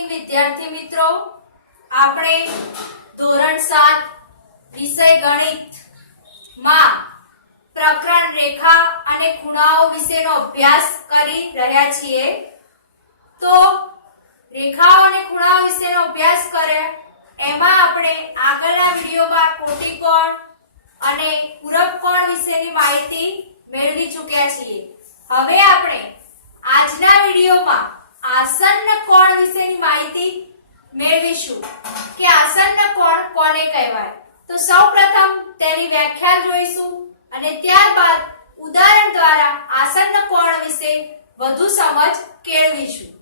Morning વિદ્યાર્થી મિત્રો, આપણે ધોરણ 7 વિષય ગણિત માં પ્રકરણ રેખા અને ખૂણાઓ વિશેનો અભ્યાસ કરી રહ્યા છીએ। તો રેખાઓ અને ખૂણાઓ વિશેનો અભ્યાસ કર્યા એમાં આપણે આગળના વિડિયોમાં કોટિકોણ અને પૂરક કોણ વિશેની માહિતી મેળવી ચૂક્યા છીએ। હવે આપણે આજના વિડિયોમાં આસન્ન કોણ વિશેની માહિતી મેળવીશું કે આસન્ન કોણ કોને કહેવાય। તો સૌપ્રથમ તેની વ્યાખ્યા જોઈશું અને ત્યારબાદ ઉદાહરણ દ્વારા આસન્ન કોણ વિશે વધુ સમજ કેળવીશું।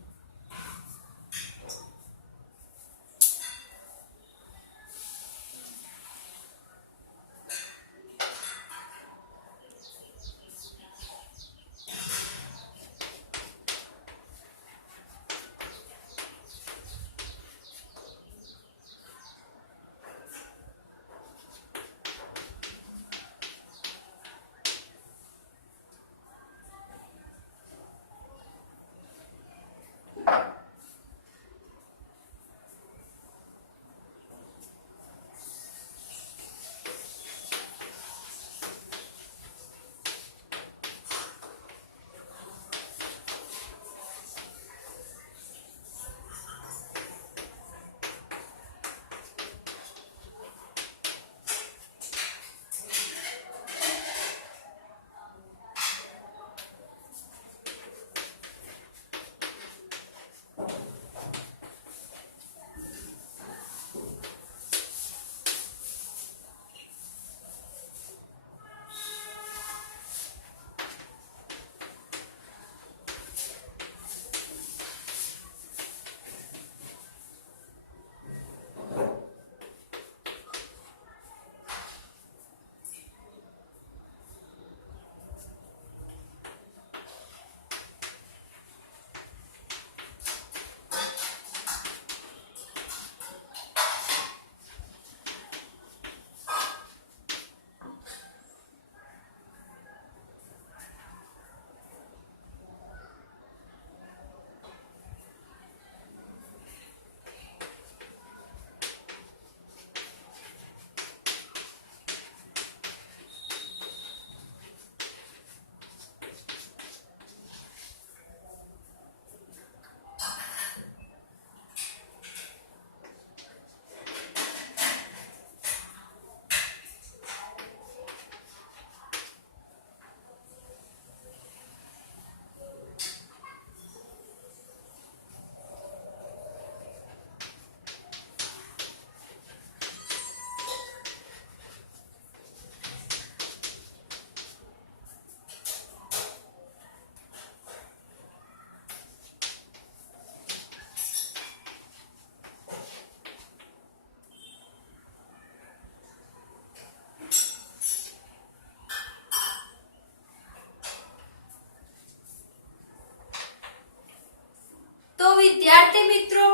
તો વિદ્યાર્થી મિત્રો,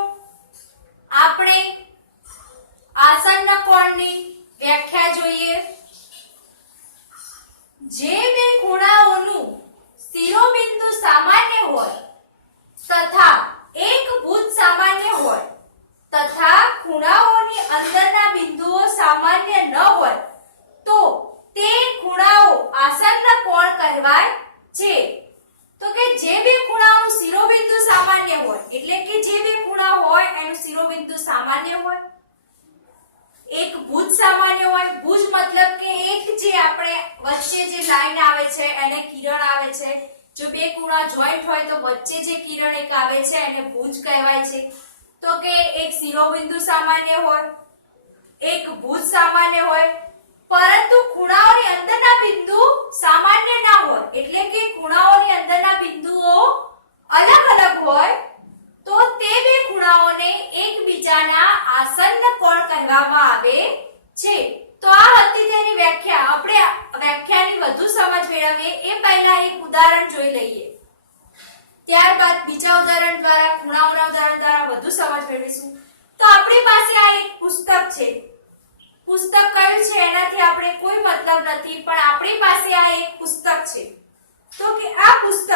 આપણે આસન્ન કોણની વ્યાખ્યા જોઈએ। જે બે ખૂણાઓનું શિરોબિંદુ સામાન્ય હોય તથા એક ભુજ સામાન્ય હોય તથા ખૂણાઓની અંદરના બિંદુઓ સામાન્ય ન હોય તો તે ખૂણાઓ આસન્ન કોણ કહેવાય છે। તો કે જે બે ખૂણાઓનું શિરોબિંદુ સામાન્ય હોય એટલે કે જે બે ખૂણા હોય એનું શિરોબિંદુ સામાન્ય હોય, એક ભુજ સામાન્ય હોય। ભુજ મતલબ કે એક જે આપણે વચ્ચે જે લાઈન આવે છે એને કિરણ આવે છે। જો બે ખૂણા જોઈન્ટ હોય તો વચ્ચે જે કિરણ એક આવે છે એને ભુજ કહેવાય છે। તો કે એક શિરોબિંદુ સામાન્ય હોય, એક ભુજ સામાન્ય હોય, પરંતુ ખૂણાઓની અંદરના બિંદુ સામાન્ય ના હોય એટલે કે ખૂણાઓની અંદરના બિંદુઓ અલગ અલગ હોય તો તે બે ખૂણાઓને એકબીજાના આસન્ન કોણ કહેવામાં આવે છે। તો આ હતી તેની વ્યાખ્યા। આપણે વ્યાખ્યાની વધુ સમજ મેળવીએ એ પહેલા એક ઉદાહરણ જોઈ લઈએ, ત્યારબાદ બીજા ઉદાહરણ દ્વારા ખૂણાઓના ઉદાહરણ દ્વારા વધુ સમજ મેળવીશું। તો આપણી પાસે આ એક પુસ્તક છે। પુસ્તક કયું છે એનાથી આપણે કોઈ મતલબ નથી, પણ આપણી પાસે આ એક પુસ્તક છે। તો કે આ પુસ્તક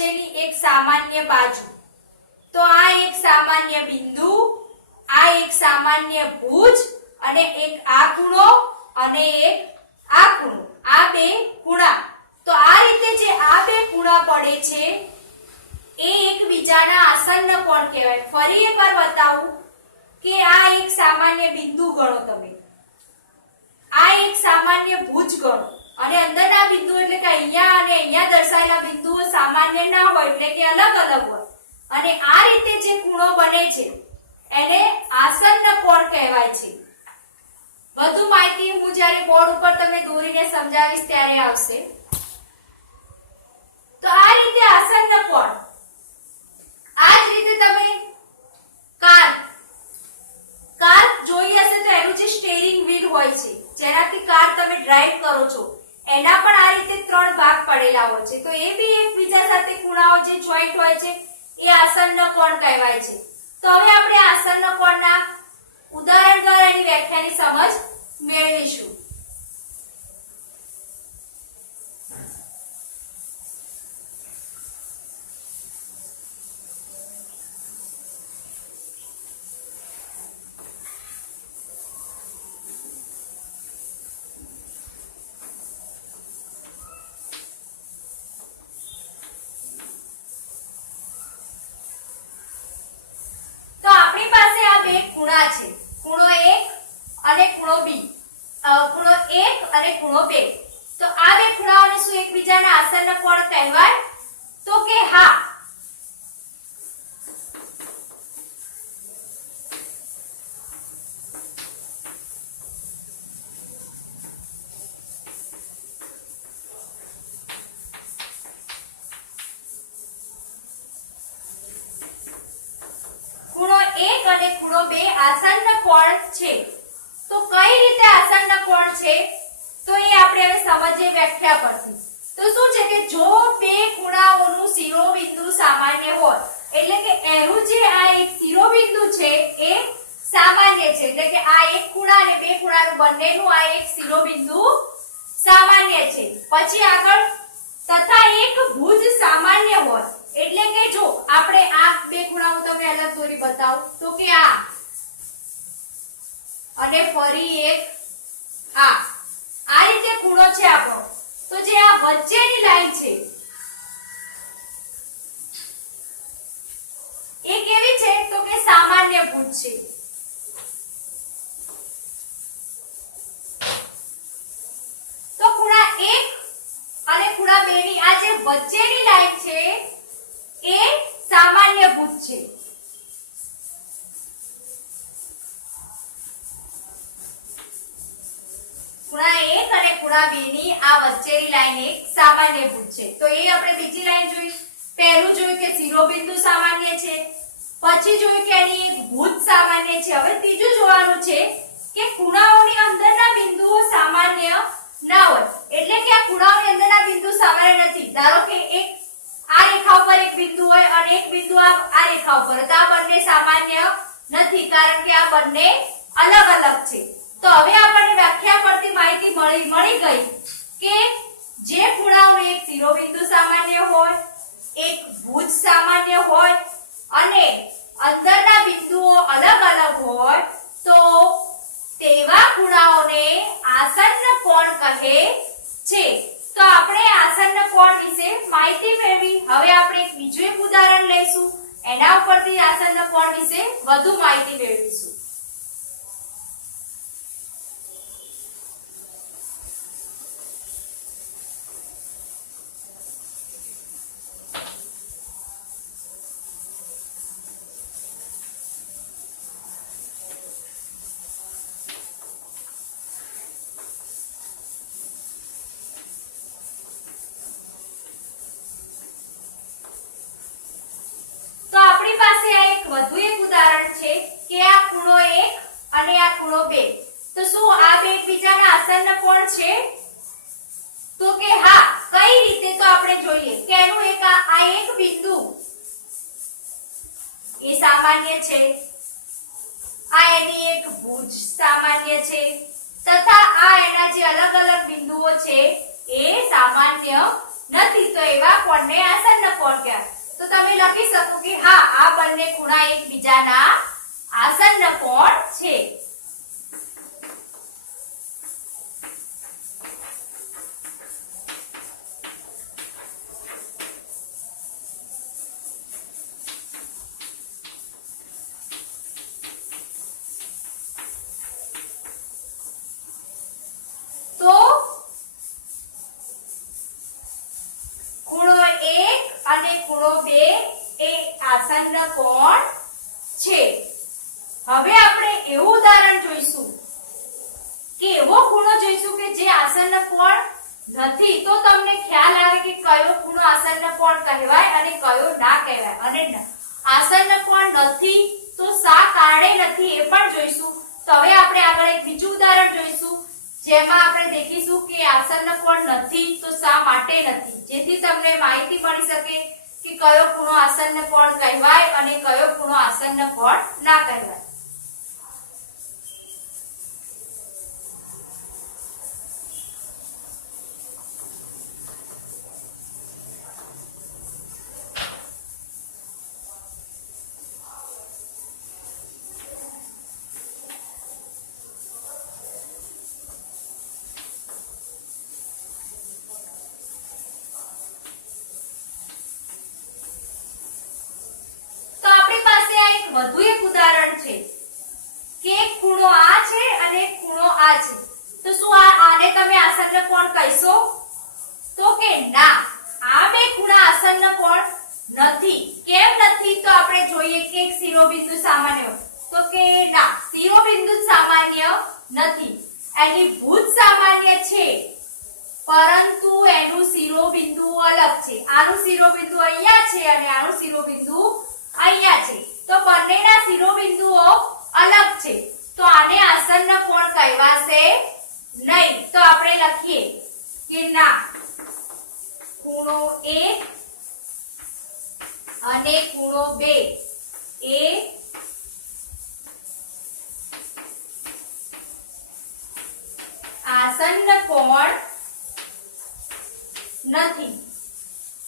વચ્ચેની એક સામાન્ય બાજુ. તો આ એક સામાન્ય બિંદુ, આ એક સામાન્ય ભુજ અને એક આ ખૂણો અને એક આ ખૂણો, આ બે ખૂણા. તો આ રીતે જે આ બે ખૂણા પડે છે એ એકબીજાના આસન્ન કોણ કહેવાય. ફરી એકવાર બતાવું કે આ એક સામાન્ય બિંદુ ગણો તમે, આ એક સામાન્ય ભુજ ગણો અને અંદરના બિંદુ એટલે કે અહીંયા અને અહીંયા દર્શાવેલા બિંદુઓ સામાન્ય ના હોય એટલે કે અલગ અલગ હોય અને આ રીતે જે ખૂણો બને છે એને આસન્ન કોણ કહેવાય છે. વધુ માહિતી હું જ્યારે બોર્ડ ઉપર તમને દોરીને સમજાવીશ ત્યારે આવશે. તો આ રીતે આસન્ન કોણ. આ જ રીતે તમે કાર જોઈ હશે તો એનું જે સ્ટીયરિંગ વ્હીલ હોય છે જેનાથી કાર તમે ડ્રાઈવ કરો છો એના પણ આ રીતે ત્રણ ભાગ પડેલા હોય છે. તો એ બી એકબીજા સાથે ખૂણાઓ જે જોઈન્ટ હોય છે એ આસન્ન કોણ કહેવાય છે. તો હવે આપણે આસન્ન કોણના ઉદાહરણ દ્વારા એની વ્યાખ્યાની સમજ મેળવીશું. ખૂણા છે, ખૂણો 1 અને ખૂણો B, ખૂણો 1 અને ખૂણો 2. તો આ બે ખૂણાઓને શું એકબીજાના આસન્ન કોણ કહેવાય? તો કે હા. ખૂણો 1 અને ખૂણો 2 આસન્ન કોણ છે. તો કઈ રીતે આસન્ન કોણ છે તો એ આપણે હવે સમજીએ વ્યાખ્યા પરથી. તો શું છે કે જો બે ખૂણાઓનું શિરોબિંદુ સામાન્ય હોય એટલે કે એનું જે આ એક શિરોબિંદુ છે એ સામાન્ય છે એટલે કે આ એક ખૂણા અને બે ખૂણાનું બંનેનું આ એક શિરોબિંદુ સામાન્ય છે. પછી આગળ તથા એક ભુજ સામાન્ય હોય એટલે કે જો આપણે આ બે ખૂણાઓ તમને અલગ દોરી બતાવું તો કે આ અને ફરી એક આ રીતે ખૂણો છે આપણો. તો જે આ વચ્ચેની લાઈન છે એ કેવી છે તો કે સામાન્ય ભુજ છે. તો ખૂણા 1 અને ખૂણા 2 ની આ જે વચ્ચેની લાઈન છે એ સામાન્ય ભુજ છે. ખૂણા 1 અને ખૂણા 2 ની આ વચ્ચેની લાઈન એક સામાન્ય ભુજ છે. તો એ આપણે બીજી લાઈન જોઈ. પહેલું જોયું કે શિરોબિંદુ સામાન્ય છે, પછી જોયું કે એની એક ભુજ સામાન્ય છે. હવે ત્રીજું જોવાનું છે કે ખૂણાઓની અંદરના બિંદુઓ સામાન્ય ના હોય એટલે કે આ ખૂણાઓની અંદરના બિંદુ સામાન્ય નથી. ધારો કે એક આ રેખા ઉપર એક બિંદુ હોય અને એક બિંદુ આ રેખા ઉપર, તો આ બંને સામાન્ય નથી કારણ કે આ બંને અલગ અલગ છે. તો હવે આપણને વ્યાખ્યા પરથી માહિતી મળી ગઈ કે જે ખૂણાઓનું એક શિરોબિંદુ સામાન્ય હોય, એક ભુજ સામાન્ય હોય અને અંદરના બિંદુઓ અલગ અલગ હોય તો તેવા ખૂણાઓને આસન્ન કોણ કહે છે. તો આપણે આસન્ન કોણ વિશે માહિતી મેળવી. હવે આપણે બીજું એક ઉદાહરણ લઈશું, એના ઉપરથી આસન્ન કોણ વિશે વધુ માહિતી મેળવીશું. વધુ એક ઉદાહરણ છે કે આ ખૂણો 1 અને આ ખૂણો 2. તો શું આ બે એકબીજાના આસન્ન કોણ છે? તો કે હા. કઈ રીતે તો આપણે જોઈએ કે એનું એક આ એક બિંદુ એ સામાન્ય છે, આ એની એક ભુજ સામાન્ય છે તથા આ એના જે અલગ અલગ બિંદુઓ છે એ સામાન્ય નથી તો એવા કોણને આસન્ન કોણ કહેવાય. તો તમે લખી શકો કે હા આ બંને ખૂણા એકબીજાના આસન્ન કોણ છે. તો ખૂણો 1 અને ખૂણો 2 એ આસન્ન કોણ છે. હવે આપણે એવું ઉદાહરણ જોઈશું કે એવો ખૂણો જોઈશું કે જે આસન્ન કોણ નથી. તો તમને ખ્યાલ આવે કે કયો ખૂણો આસન્ન કોણ કહેવાય અને કયો ના કહેવાય. અને આસન્ન કોણ નથી તો શા કારણે નથી એ પણ જોઈશું. તો હવે આપણે આગળ એક બીજું ઉદાહરણ જોઈશું જેમાં આપણે દેખીશું કે આસન્ન કોણ નથી તો શા માટે નથી, જેથી તમને માહિતી મળી શકે કે કયો ખૂણો આસન્ન કોણ કહેવાય અને કયો ખૂણો આસન્ન કોણ ના કહેવાય. વધુ એક ઉદાહરણ છે કે એક ખૂણો આ છે અને એક ખૂણો આ છે. તો શું આને તમે આસન્ન કોણ કહેશો? તો કે ના, આ બે ખૂણા આસન્ન કોણ નથી. કેમ નથી? તો આપણે જોઈએ કે એક શિરોબિંદુ સામાન્ય હોય. તો કે ના, શિરોબિંદુ સામાન્ય નથી. એની ભુજ સામાન્ય છે પરંતુ એનું શિરોબિંદુ અલગ છે. આનું શિરોબિંદુ અહીંયા છે અને આનું શિરોબિંદુ અહીંયા છે. તો બંનેના શિરોબિંદુઓ અલગ છે. તો આને આસન્ન કોણ કહેવાશે નહીં. તો આપણે લખીએ કે ના, ખૂણો 1 અને ખૂણો 2 એ આસન્ન કોણ નથી.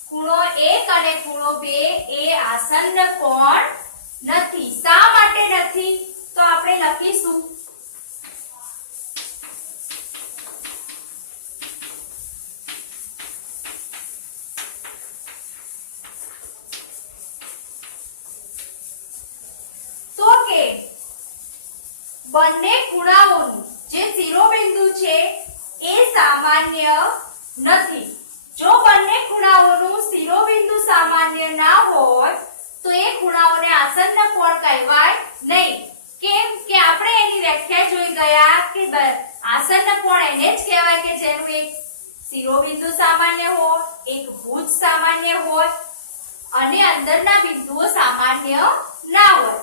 ખૂણો 1 અને ખૂણો 2 એ આસન્ન કોણ નથી. શા માટે નથી? તો આપણે લખીશું તો કે બંને ખૂણાઓનું જે શિરોબિંદુ છે એ સામાન્ય નથી. જો બંને ખૂણાઓનું શિરોબિંદુ સામાન્ય ના હોય તો એ ખૂણાઓને આસન્ન કોણ કહેવાય નહીં. કેમ કે આપણે એની વ્યાખ્યા જોઈ ગયા કે આસન્ન કોણ એને જ કહેવાય કે જેનું એક શિરોબિંદુ સામાન્ય હોય, એક ભુજ સામાન્ય હોય અને અંદરના બિંદુઓ સામાન્ય ના હોય.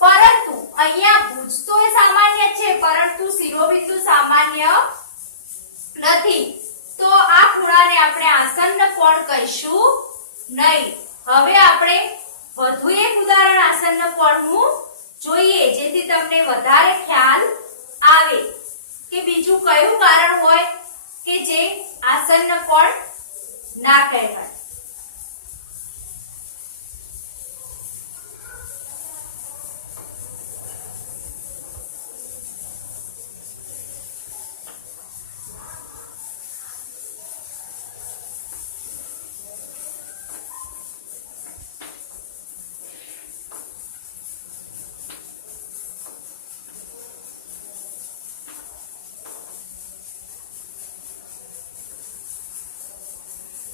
પરંતુ અહીંયા ભુજ તો એ સામાન્ય છે પરંતુ શિરોબિંદુ સામાન્ય નથી. તો આ ખૂણાને આપણે આસન્ન કોણ કહીશું નહીં. હવે આપણે વધુ એક ઉદાહરણ આસન્ન કોણનું જોઈએ જેથી તમને વધારે ખ્યાલ આવે કે બીજું કયું કારણ હોય કે જે આસન્ન કોણ ના કહેવાય.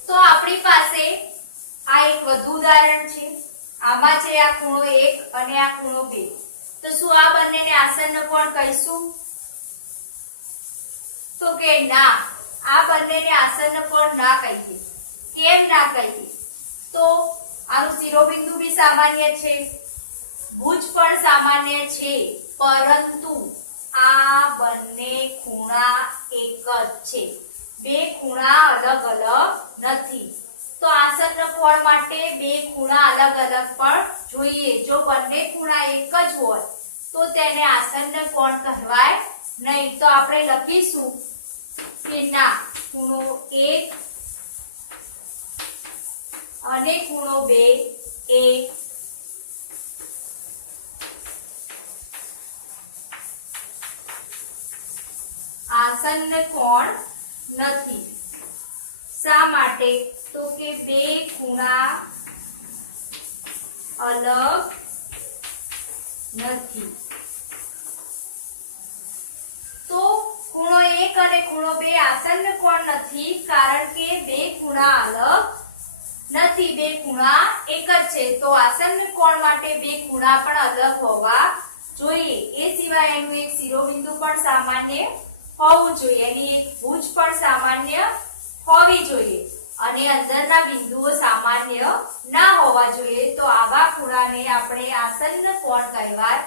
તો આપણી પાસે આ એક વધુ ઉદાહરણ છે. આમાં છે આ ખૂણો 1 અને આ ખૂણો 2. તો શું આ બંનેને આસન્ન કોણ કહીશું? તો કે ના, આ બંનેને આસન્ન કોણ ના કહીએ. કેમ ના કહીએ? તો આનું શિરોબિંદુ બી સામાન્ય છે, ભુજ પણ સામાન્ય છે પરંતુ આ બંને ખૂણા એક જ છે. બે ખૂણા અલગ અલગ નથી. તો આસન્ન કોણ માટે બે ખૂણા અલગ અલગ પણ જોઈએ. જો બંને ખૂણા એક જ હોય તો તેને આસન્ન કોણ કહેવાય નહીં. તો આપણે લખીશું કે ના, ખૂણો 1 અને ખૂણો 2 એ આસન્ન કોણ નથી. શા માટે? તો કે બે ખૂણા અલગ નથી. તો ખૂણો 1 અને ખૂણો 2 આસન્ન કોણ નથી કારણ કે બે ખૂણા અલગ નથી. બે ખૂણા એક જ છે. તો આસન્ન કોણ માટે બે ખૂણા પણ અલગ હોવા જોઈએ. એ સિવાય એનું એક શિરોબિંદુ પણ સામાન્ય હોવું જોઈએ. એની એક ભુજ પણ સામાન્ય હોવી જોઈએ અને અંદરના બિંદુઓ સામાન્ય ના હોવા જોઈએ. તો આવા ખૂણાને આપણે આસન્ન કોણ કહેવાય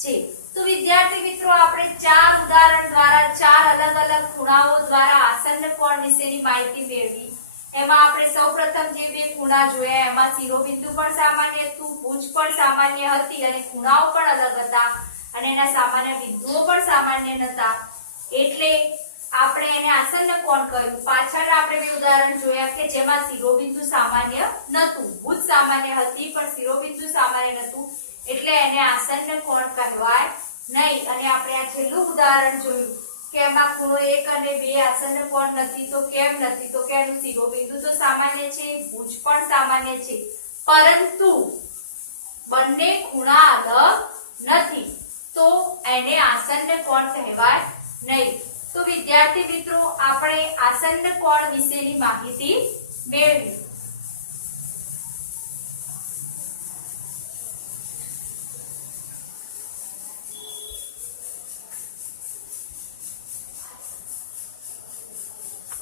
છે. તો વિદ્યાર્થી મિત્રો, આપણે ચાર ઉદાહરણ દ્વારા ચાર અલગ અલગ ખૂણાઓ દ્વારા આસન્ન કોણ વિશેની માહિતી મેળવી. એમાં આપણે સૌપ્રથમ જે બે ખૂણા જોયા એમાં શિરોબિંદુ પણ સામાન્ય હતું, ભુજ પણ સામાન્ય હતી અને ખૂણાઓ પણ અલગ હતા અને એના સામાન્ય બિંદુઓ પણ સામાન્ય નહોતા. એટલે આપણે એને આસન્ન કોણ કહ્યું. પાછળ આપણે બે ઉદાહરણ જોયા કે જેમાં શિરોબિંદુ સામાન્ય નહોતું, ભુજ સામાન્ય હતી પણ શિરોબિંદુ સામાન્ય નહોતું, એટલે એને આસન્ન કોણ કહેવાય નહીં. અને આપણે આ છેલ્લું ઉદાહરણ જોયું કે એમાં ખૂણો 1 અને 2 આસન્ન કોણ નથી. તો કેમ નથી? તો કે એનું શિરોબિંદુ તો સામાન્ય છે, ભુજ પણ સામાન્ય છે, પરંતુ બંને ખૂણા અલગ નથી, તો એને આસન્ન કોણ કહેવાય નહીં. તો વિદ્યાર્થી મિત્રો, આપણે આસન્ન કોણ વિશેની માહિતી મેળવી.